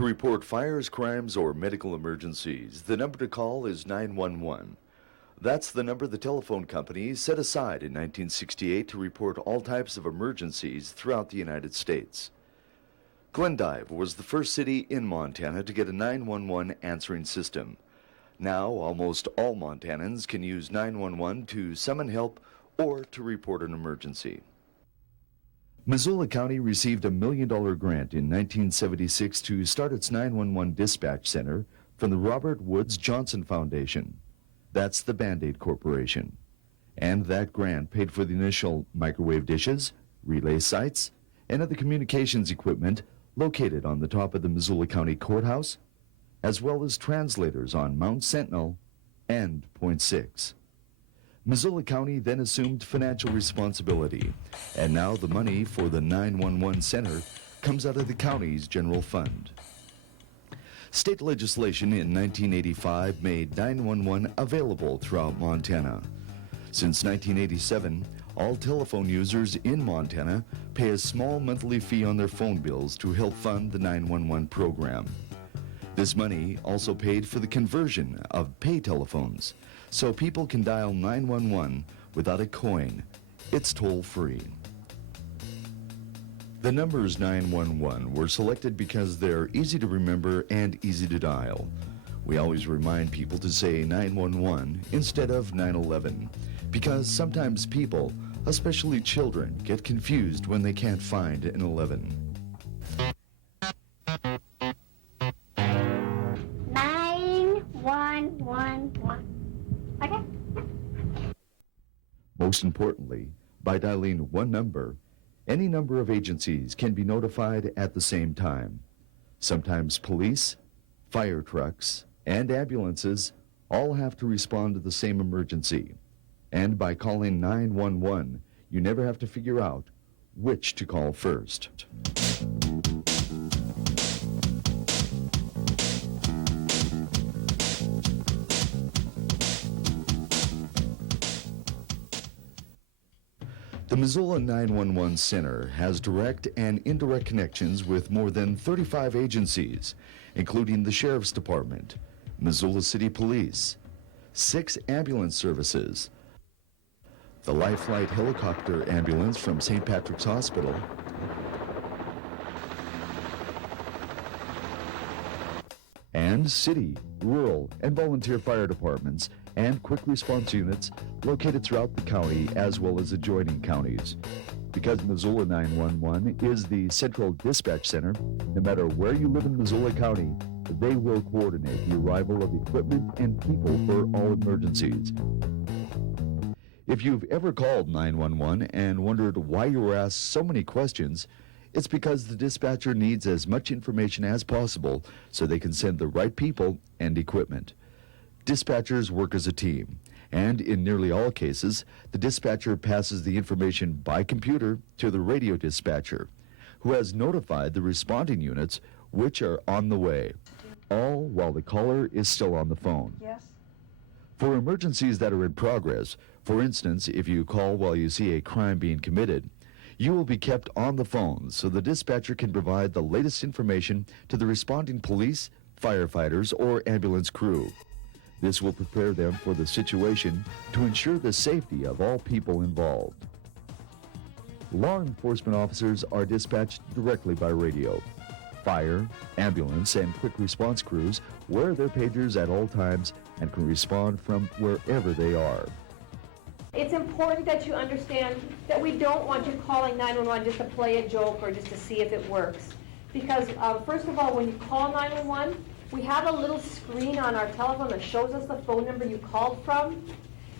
To report fires, crimes, or medical emergencies, the number to call is 911. That's the number the telephone company set aside in 1968 to report all types of emergencies throughout the United States. Glendive was the first city in Montana to get a 911 answering system. Now, almost all Montanans can use 911 to summon help or to report an emergency. Missoula County received a $1 million grant in 1976 to start its 911 dispatch center from the Robert Woods Johnson Foundation. That's the Band-Aid Corporation. And that grant paid for the initial microwave dishes, relay sites, and other communications equipment located on the top of the Missoula County Courthouse, as well as translators on Mount Sentinel and Point 6. Missoula County then assumed financial responsibility, and now the money for the 911 center comes out of the county's general fund. State legislation in 1985 made 911 available throughout Montana. Since 1987, all telephone users in Montana pay a small monthly fee on their phone bills to help fund the 911 program. This money also paid for the conversion of pay telephones, so people can dial 911 without a coin. It's toll-free. The numbers 911 were selected because they're easy to remember and easy to dial. We always remind people to say 911 instead of 911, because sometimes people, especially children, get confused when they can't find an 11. 911. Okay. Most importantly, by dialing one number, any number of agencies can be notified at the same time. Sometimes police, fire trucks, and ambulances all have to respond to the same emergency. And by calling 911, you never have to figure out which to call first. The Missoula 911 Center has direct and indirect connections with more than 35 agencies, including the Sheriff's Department, Missoula City Police, 6 ambulance services, the Life Flight helicopter ambulance from St. Patrick's Hospital, and city, rural, and volunteer fire departments and quick response units located throughout the county as well as adjoining counties. Because Missoula 911 is the central dispatch center, no matter where you live in Missoula County, they will coordinate the arrival of equipment and people for all emergencies. If you've ever called 911 and wondered why you were asked so many questions, it's because the dispatcher needs as much information as possible so they can send the right people and equipment. Dispatchers work as a team, and in nearly all cases, the dispatcher passes the information by computer to the radio dispatcher, who has notified the responding units which are on the way, all while the caller is still on the phone. Yes. For emergencies that are in progress, for instance, if you call while you see a crime being committed, you will be kept on the phone so the dispatcher can provide the latest information to the responding police, firefighters, or ambulance crew. This will prepare them for the situation to ensure the safety of all people involved. Law enforcement officers are dispatched directly by radio. Fire, ambulance, and quick response crews wear their pagers at all times and can respond from wherever they are. It's important that you understand that we don't want you calling 911 just to play a joke or just to see if it works. Because first of all, when you call 911, we have a little screen on our telephone that shows us the phone number you called from.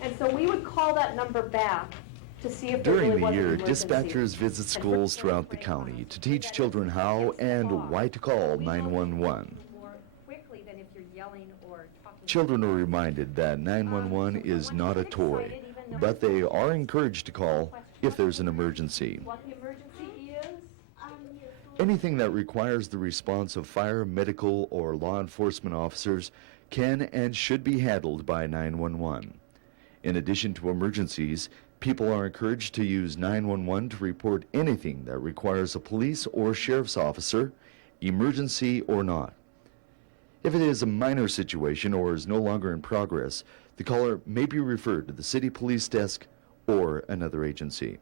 And so we would call that number back to see if there really was an emergency. During the year, dispatchers visit schools throughout the county to teach children how and why to call 911. Children are reminded that 911 is not a toy, but they are encouraged to call if there's an emergency. Anything that requires the response of fire, medical, or law enforcement officers can and should be handled by 911. In addition to emergencies, people are encouraged to use 911 to report anything that requires a police or sheriff's officer emergency or not. If it is a minor situation or is no longer in progress, the caller may be referred to the city police desk or another agency.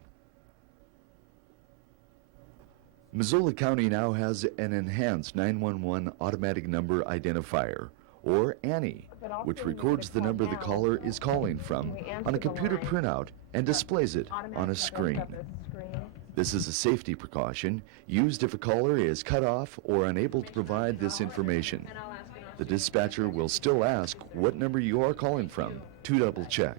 Missoula County now has an enhanced 911 automatic number identifier, or ANI, which records the number the caller is calling from on a computer printout and displays it on a screen. This is a safety precaution used if a caller is cut off or unable to provide this information. The dispatcher will still ask what number you are calling from to double check.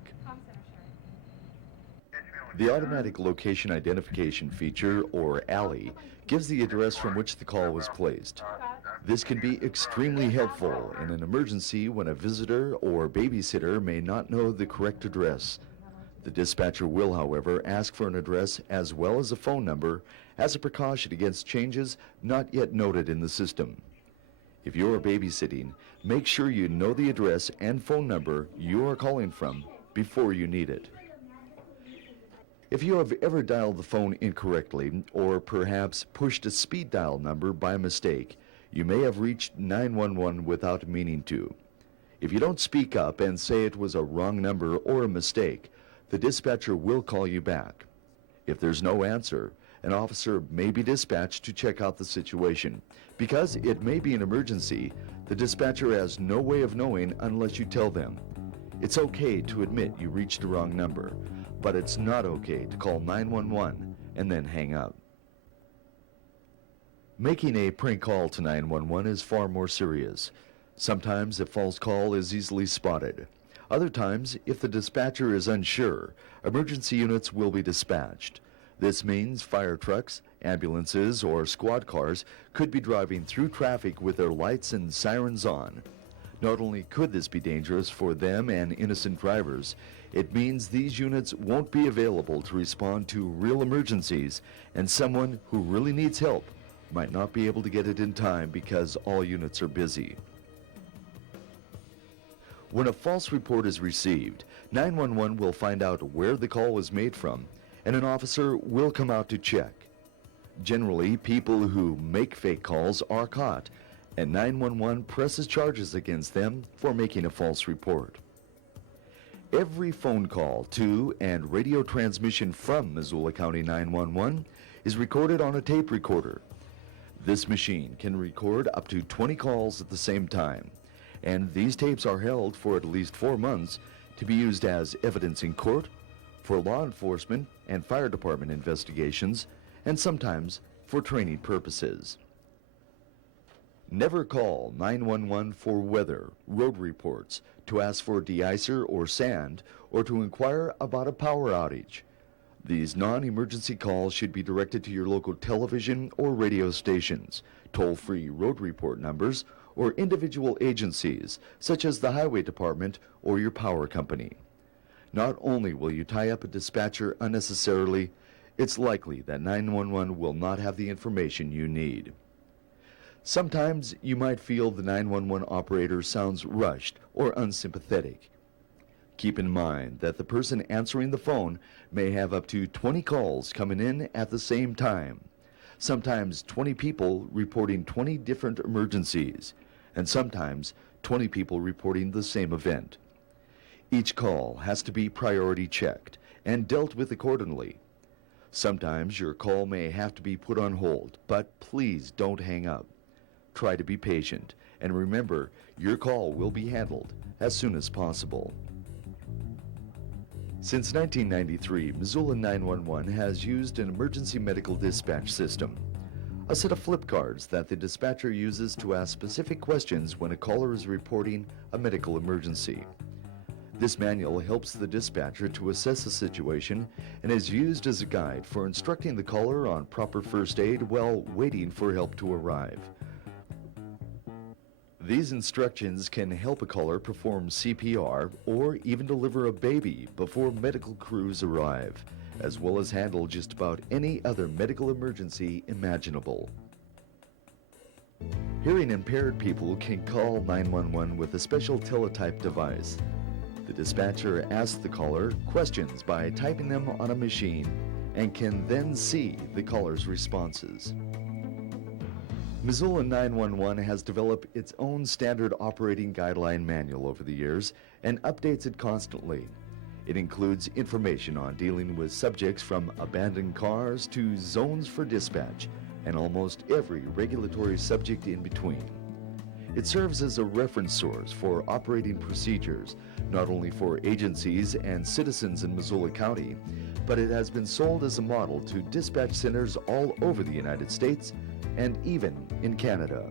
The automatic location identification feature, or ALI, gives the address from which the call was placed. This can be extremely helpful in an emergency when a visitor or babysitter may not know the correct address. The dispatcher will, however, ask for an address as well as a phone number as a precaution against changes not yet noted in the system. If you are babysitting, make sure you know the address and phone number you are calling from before you need it. If you have ever dialed the phone incorrectly or perhaps pushed a speed dial number by mistake, you may have reached 911 without meaning to. If you don't speak up and say it was a wrong number or a mistake, the dispatcher will call you back. If there's no answer, an officer may be dispatched to check out the situation. Because it may be an emergency, the dispatcher has no way of knowing unless you tell them. It's okay to admit you reached the wrong number, but it's not okay to call 911 and then hang up. Making a prank call to 911 is far more serious. Sometimes a false call is easily spotted. Other times, if the dispatcher is unsure, emergency units will be dispatched. This means fire trucks, ambulances, or squad cars could be driving through traffic with their lights and sirens on. Not only could this be dangerous for them and innocent drivers, it means these units won't be available to respond to real emergencies, and someone who really needs help might not be able to get it in time because all units are busy. When a false report is received, 911 will find out where the call was made from, and an officer will come out to check. Generally, people who make fake calls are caught, and 911 presses charges against them for making a false report. Every phone call to and radio transmission from Missoula County 911 is recorded on a tape recorder. This machine can record up to 20 calls at the same time, and these tapes are held for at least 4 months to be used as evidence in court, for law enforcement and fire department investigations, and sometimes for training purposes. Never call 911 for weather, road reports, to ask for de-icer or sand, or to inquire about a power outage. These non-emergency calls should be directed to your local television or radio stations, toll-free road report numbers, or individual agencies, such as the highway department or your power company. Not only will you tie up a dispatcher unnecessarily, it's likely that 911 will not have the information you need. Sometimes you might feel the 911 operator sounds rushed or unsympathetic. Keep in mind that the person answering the phone may have up to 20 calls coming in at the same time. Sometimes 20 people reporting 20 different emergencies, and sometimes 20 people reporting the same event. Each call has to be priority checked and dealt with accordingly. Sometimes your call may have to be put on hold, but please don't hang up. Try to be patient, and remember, your call will be handled as soon as possible. Since 1993, Missoula 911 has used an emergency medical dispatch system, a set of flip cards that the dispatcher uses to ask specific questions when a caller is reporting a medical emergency. This manual helps the dispatcher to assess the situation and is used as a guide for instructing the caller on proper first aid while waiting for help to arrive. These instructions can help a caller perform CPR or even deliver a baby before medical crews arrive, as well as handle just about any other medical emergency imaginable. Hearing impaired people can call 911 with a special teletype device. The dispatcher asks the caller questions by typing them on a machine and can then see the caller's responses. Missoula 911 has developed its own standard operating guideline manual over the years and updates it constantly. It includes information on dealing with subjects from abandoned cars to zones for dispatch and almost every regulatory subject in between. It serves as a reference source for operating procedures, not only for agencies and citizens in Missoula County, but it has been sold as a model to dispatch centers all over the United States and even in Canada.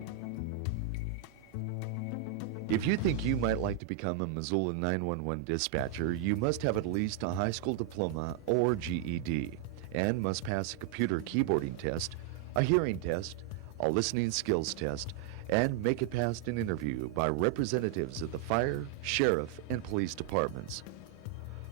If you think you might like to become a Missoula 911 dispatcher, you must have at least a high school diploma or GED and must pass a computer keyboarding test, a hearing test, a listening skills test, and make it past an interview by representatives of the fire, sheriff, and police departments.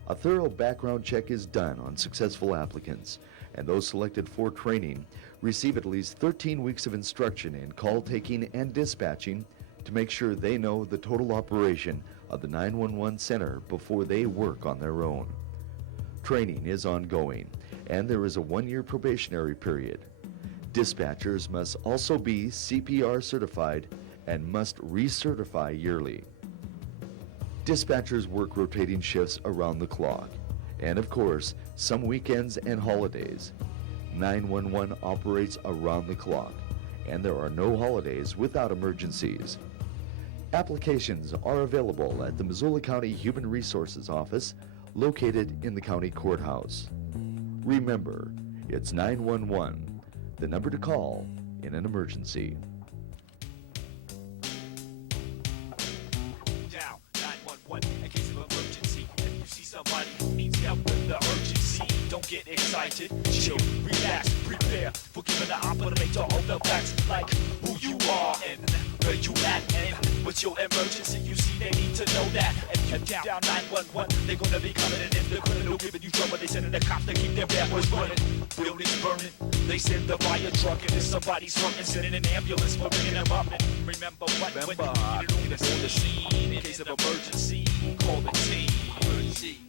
A thorough background check is done on successful applicants, and those selected for training receive at least 13 weeks of instruction in call taking and dispatching to make sure they know the total operation of the 911 center before they work on their own. Training is ongoing, and there is a 1-year probationary period. Dispatchers must also be CPR certified and must recertify yearly. Dispatchers work rotating shifts around the clock, and of course, some weekends and holidays. 911 operates around the clock, and there are no holidays without emergencies. Applications are available at the Missoula County Human Resources Office, located in the county courthouse. Remember, it's 911, the number to call in an emergency. Down 911 in case of emergency. If you see somebody who needs help with the urgency, don't get excited, chill, relax, prepare for giving the operator all the facts, like who you are and where you at and what's your emergency. You see, they need to know that. And you down 911, they're gonna be coming, and if they're criminal, giving you trouble, they sending the cops to keep their bad boys running. Buildings burning, they send the fire truck, and if somebody's hurting, sending an ambulance for bringing them up. And remember what? When you get it on the scene, in case of emergency, call the team. Emergency.